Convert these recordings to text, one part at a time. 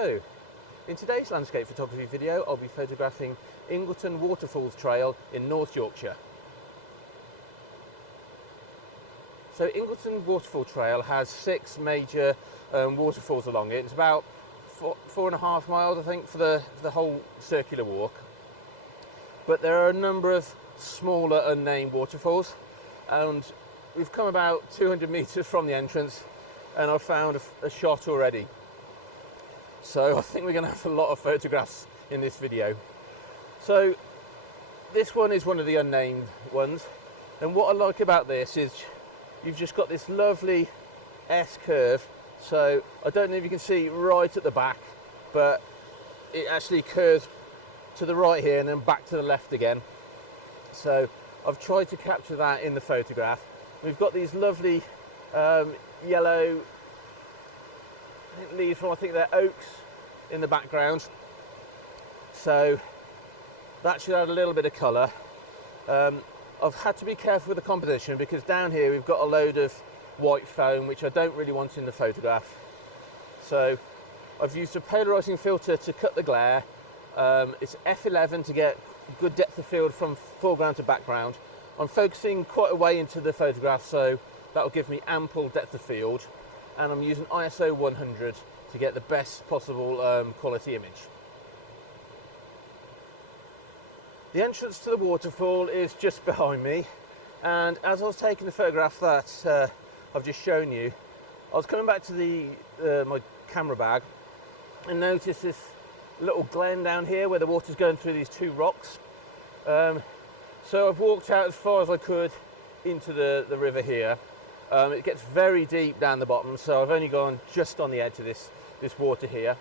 So, in today's landscape photography video, I'll be photographing Ingleton Waterfalls Trail in North Yorkshire. So Ingleton Waterfall Trail has 6 major waterfalls along it. It's about 4.5 miles, I think, for the whole circular walk. But there are a number of smaller unnamed waterfalls, and we've come about 200 metres from the entrance and I've found a shot already. So I think we're going to have a lot of photographs in this video. So this one is one of the unnamed ones, and what I like about this is you've just got this lovely S curve. So I don't know if you can see right at the back, but it actually curves to the right here and then back to the left again. So I've tried to capture that in the photograph. We've got these lovely yellow leaves from, I think they're oaks, in the background. So that should add a little bit of colour. I've had to be careful with the composition because down here we've got a load of white foam which I don't really want in the photograph. So I've used a polarising filter to cut the glare. It's f11 to get good depth of field from foreground to background. I'm focusing quite a way into the photograph, so that will give me ample depth of field, and I'm using ISO 100 to get the best possible quality image. The entrance to the waterfall is just behind me, and as I was taking the photograph that I've just shown you, I was coming back to my camera bag and noticed this little glen down here where the water's going through these 2 rocks. So I've walked out as far as I could into the river here. It gets very deep down the bottom, so I've only gone just on the edge of this water here,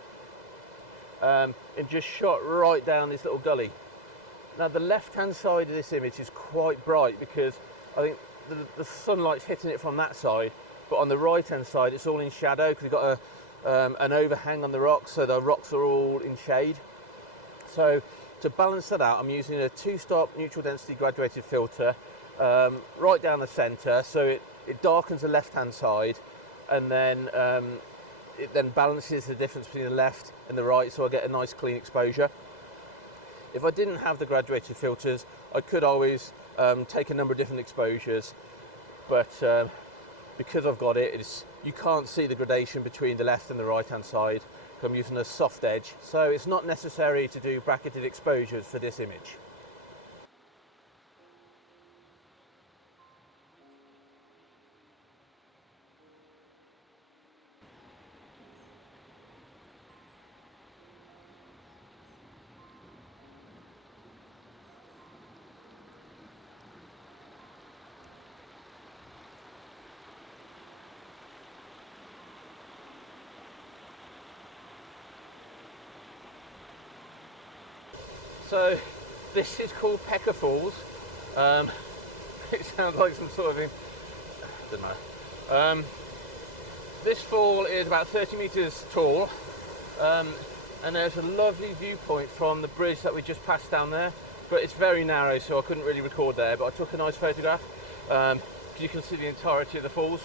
and just shot right down this little gully. Now the left hand side of this image is quite bright because I think the sunlight's hitting it from that side, but on the right hand side it's all in shadow because we've got an overhang on the rocks, so the rocks are all in shade. So to balance that out, I'm using a 2-stop neutral density graduated filter right down the centre, so it darkens the left hand side, and then it then balances the difference between the left and the right, so I get a nice clean exposure. If I didn't have the graduated filters, I could always take a number of different exposures, but because I've got it, you can't see the gradation between the left and the right hand side. I'm using a soft edge, so it's not necessary to do bracketed exposures for this image. So this is called Pecker Falls. It sounds like some sort of, I don't know. This fall is about 30 metres tall, and there's a lovely viewpoint from the bridge that we just passed down there, but it's very narrow, so I couldn't really record there, but I took a nice photograph because you can see the entirety of the falls.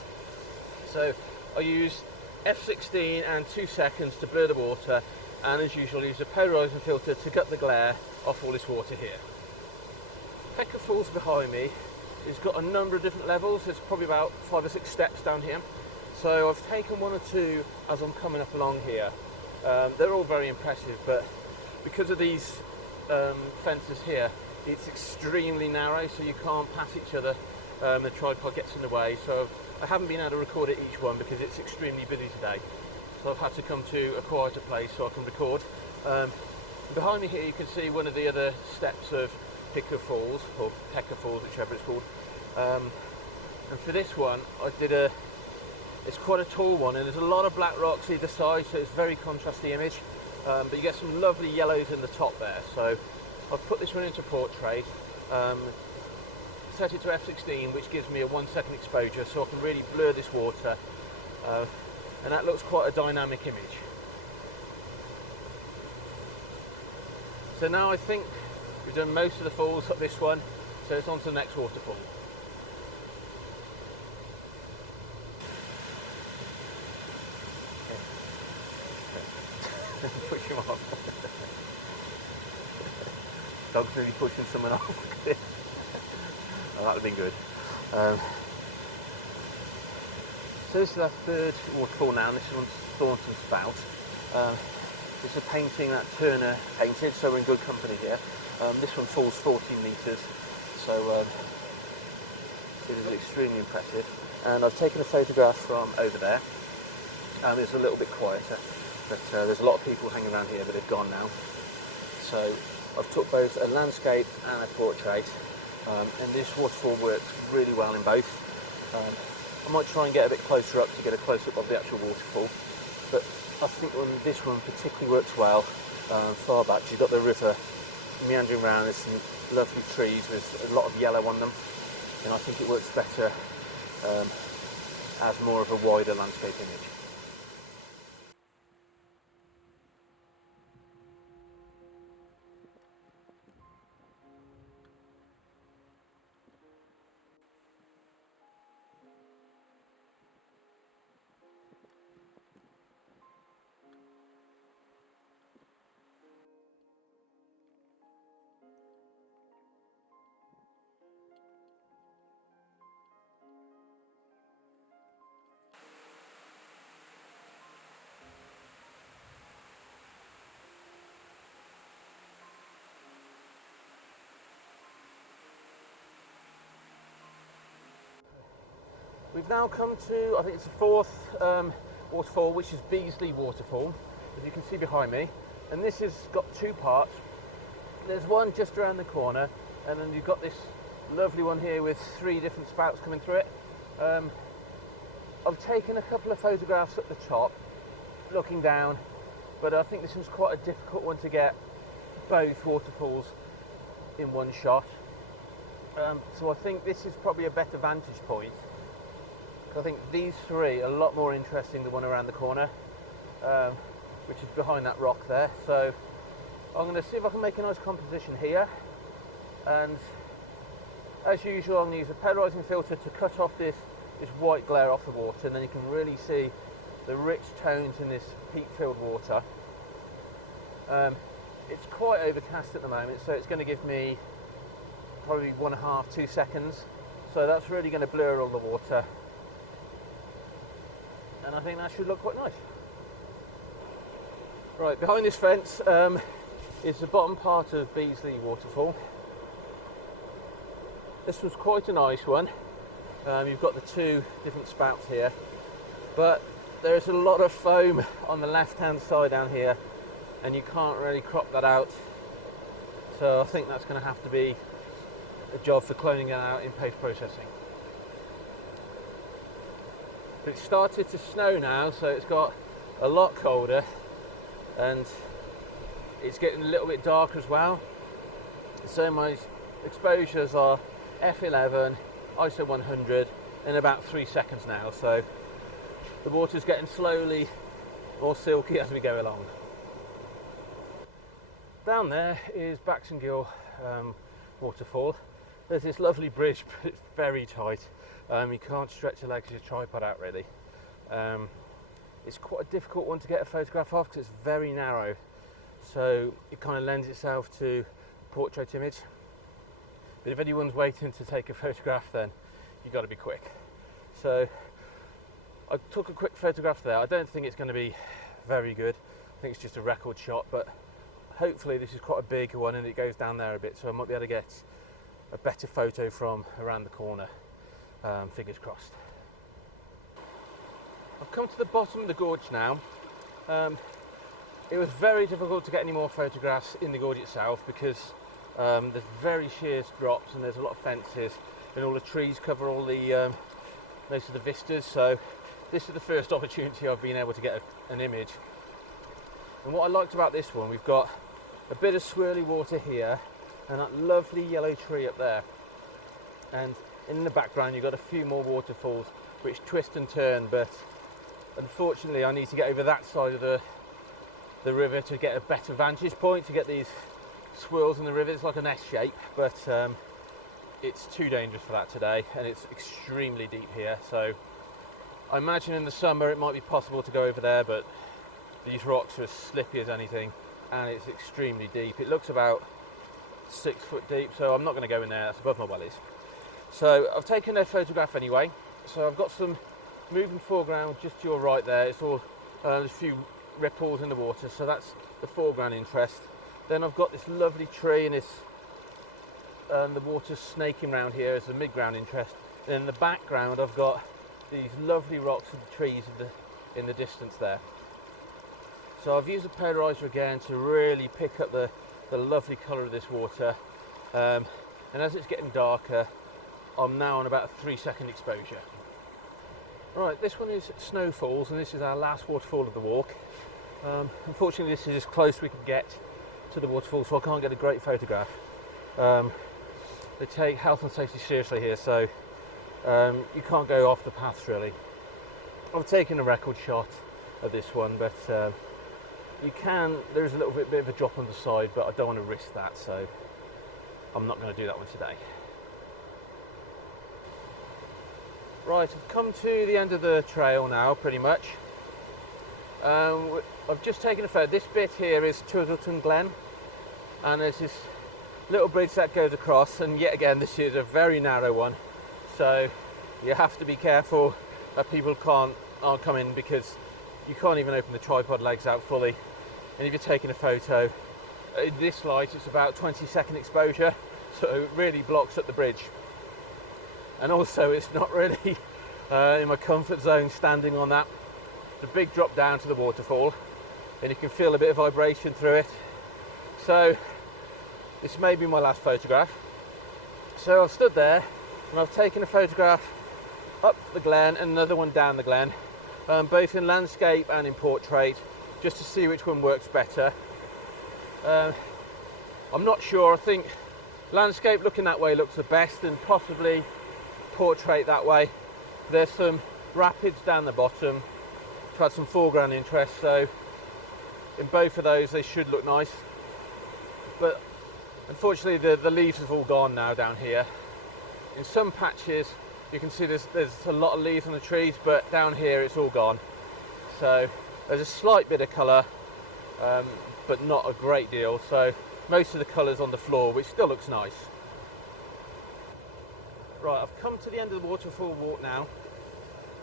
So I used f16 and 2 seconds to blur the water, and as usual I use a polarising filter to gut the glare off all this water here. Pecca Falls behind me has got a number of different levels. There's probably about 5 or 6 steps down here. So I've taken 1 or 2 as I'm coming up along here. They're all very impressive, but because of these fences here, it's extremely narrow, so you can't pass each other. The tripod gets in the way, so I haven't been able to record at each one because it's extremely busy today. So I've had to come to a quieter place so I can record. Behind me here you can see one of the other steps of Pecker Falls, or Pecca Falls, whichever it's called. And for this one, it's quite a tall one, and there's a lot of black rocks either side, so it's a very contrasty image. But you get some lovely yellows in the top there. So I've put this one into portrait, set it to f16, which gives me a 1-second exposure, so I can really blur this water. And that looks quite a dynamic image. So now I think we've done most of the falls up this one, so it's on to the next waterfall. Push him off. Dog's really pushing someone off. Look at this. Oh, that would have been good. So this is our third waterfall now, and this one's Thornton Spout. It's a painting that Turner painted, so we're in good company here. This one falls 14 metres, so it is extremely impressive. And I've taken a photograph from over there. It's a little bit quieter, but there's a lot of people hanging around here, but they've gone now. So I've took both a landscape and a portrait, and this waterfall works really well in both. I might try and get a bit closer up to get a close-up of the actual waterfall, but I think this one particularly works well far back. You've got the river meandering around, there's some lovely trees with a lot of yellow on them, and I think it works better as more of a wider landscape image. We've now come to, I think it's the fourth waterfall, which is Beasley Waterfall, as you can see behind me. And this has got two parts. There's one just around the corner, and then you've got this lovely one here with 3 different spouts coming through it. I've taken a couple of photographs at the top, looking down, but I think this was quite a difficult one to get both waterfalls in one shot. So I think this is probably a better vantage point. I think these 3 are a lot more interesting than the one around the corner, which is behind that rock there. So I'm going to see if I can make a nice composition here, and as usual I'm going to use a polarizing filter to cut off this white glare off the water, and then you can really see the rich tones in this peat-filled water. It's quite overcast at the moment, so it's going to give me probably 1.5 to 2 seconds, so that's really going to blur all the water. And I think that should look quite nice. Right, behind this fence is the bottom part of Beasley Waterfall. This was quite a nice one. You've got the 2 different spouts here, but there's a lot of foam on the left hand side down here, and you can't really crop that out. So I think that's going to have to be a job for cloning it out in post-processing. It's started to snow now, so it's got a lot colder, and it's getting a little bit darker as well. So my exposures are f11, ISO 100 in about 3 seconds now, so the water's getting slowly more silky as we go along. Down there is Baxenghyll Waterfall. There's this lovely bridge, but it's very tight. You can't stretch your legs as your tripod out really. It's quite a difficult one to get a photograph of because it's very narrow, so it kind of lends itself to portrait image. But if anyone's waiting to take a photograph, then you've got to be quick. So I took a quick photograph there. I don't think it's going to be very good. I think it's just a record shot, but hopefully this is quite a big one and it goes down there a bit, so I might be able to get a better photo from around the corner. Fingers crossed. I've come to the bottom of the gorge now. It was very difficult to get any more photographs in the gorge itself because there's very sheer drops and there's a lot of fences, and all the trees cover all the most of the vistas, so this is the first opportunity I've been able to get an image. And what I liked about this one, we've got a bit of swirly water here and that lovely yellow tree up there, and in the background you've got a few more waterfalls which twist and turn, but unfortunately I need to get over that side of the river to get a better vantage point to get these swirls in the river. It's like an S shape, but it's too dangerous for that today, and it's extremely deep here, so I imagine in the summer it might be possible to go over there, but These rocks are as slippy as anything, and it's extremely deep. It looks about 6 foot deep, so I'm not going to go in there. That's above my wellies. So I've taken a photograph anyway. So I've got some moving foreground just to your right there. It's all there's a few ripples in the water, so that's the foreground interest. Then I've got this lovely tree, and it's the water's snaking around here as the midground interest. And in the background, I've got these lovely rocks and trees in the distance there. So I've used the polarizer again to really pick up the lovely colour of this water. And as it's getting darker, I'm now on about a 3-second exposure. Right, this one is Snow Falls, and this is our last waterfall of the walk. Unfortunately, this is as close we can get to the waterfall, so I can't get a great photograph. They take health and safety seriously here, so you can't go off the paths really. I've taken a record shot of this one, but you can, there is a little bit of a drop on the side, but I don't want to risk that, so I'm not going to do that one today. Right, I've come to the end of the trail now, pretty much. I've just taken a photo. This bit here is Ingleton Glen, and there's this little bridge that goes across, and yet again this is a very narrow one, so you have to be careful that people aren't coming, because you can't even open the tripod legs out fully. And if you're taking a photo in this light, it's about 20-second exposure, so it really blocks up the bridge. And also it's not really in my comfort zone standing on that. It's a big drop down to the waterfall, and you can feel a bit of vibration through it. So this may be my last photograph. So I've stood there and I've taken a photograph up the glen and another one down the glen, both in landscape and in portrait, just to see which one works better. I'm not sure. I think landscape looking that way looks the best, and possibly portrait that way. There's some rapids down the bottom to add some foreground interest, so in both of those they should look nice. But unfortunately the leaves have all gone now down here. In some patches you can see there's a lot of leaves on the trees, but down here it's all gone. So there's a slight bit of colour, but not a great deal. So most of the colour's on the floor, which still looks nice. Right, I've come to the end of the waterfall walk now,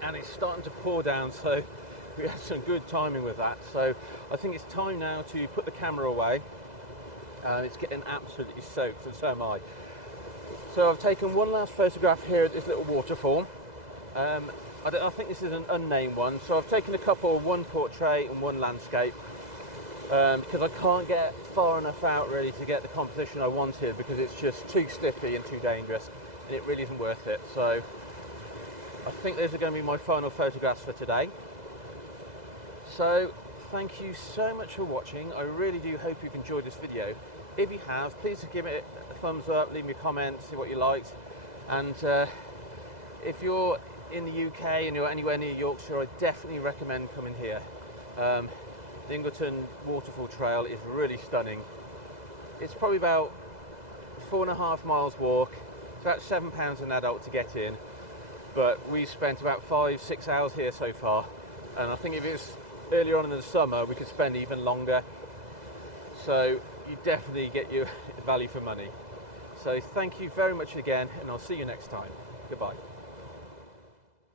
and it's starting to pour down, so we had some good timing with that. So I think it's time now to put the camera away, and it's getting absolutely soaked, and so am I. So I've taken one last photograph here at this little waterfall. I think this is an unnamed one, so I've taken a couple, one portrait and one landscape, because I can't get far enough out really to get the composition I wanted, because it's just too slippy and too dangerous, and it really isn't worth it. So I think those are going to be my final photographs for today. So thank you so much for watching. I really do hope you've enjoyed this video. If you have, please give it a thumbs up, leave me a comment, see what you liked, and if you're in the UK and you're anywhere near Yorkshire, I definitely recommend coming here. The Ingleton Waterfall Trail is really stunning. It's probably about 4.5 miles walk. It's about £7 an adult to get in, but we've spent about 5-6 hours here so far, and I think if it's earlier on in the summer we could spend even longer. So you definitely get your value for money. So thank you very much again, and I'll see you next time. Goodbye.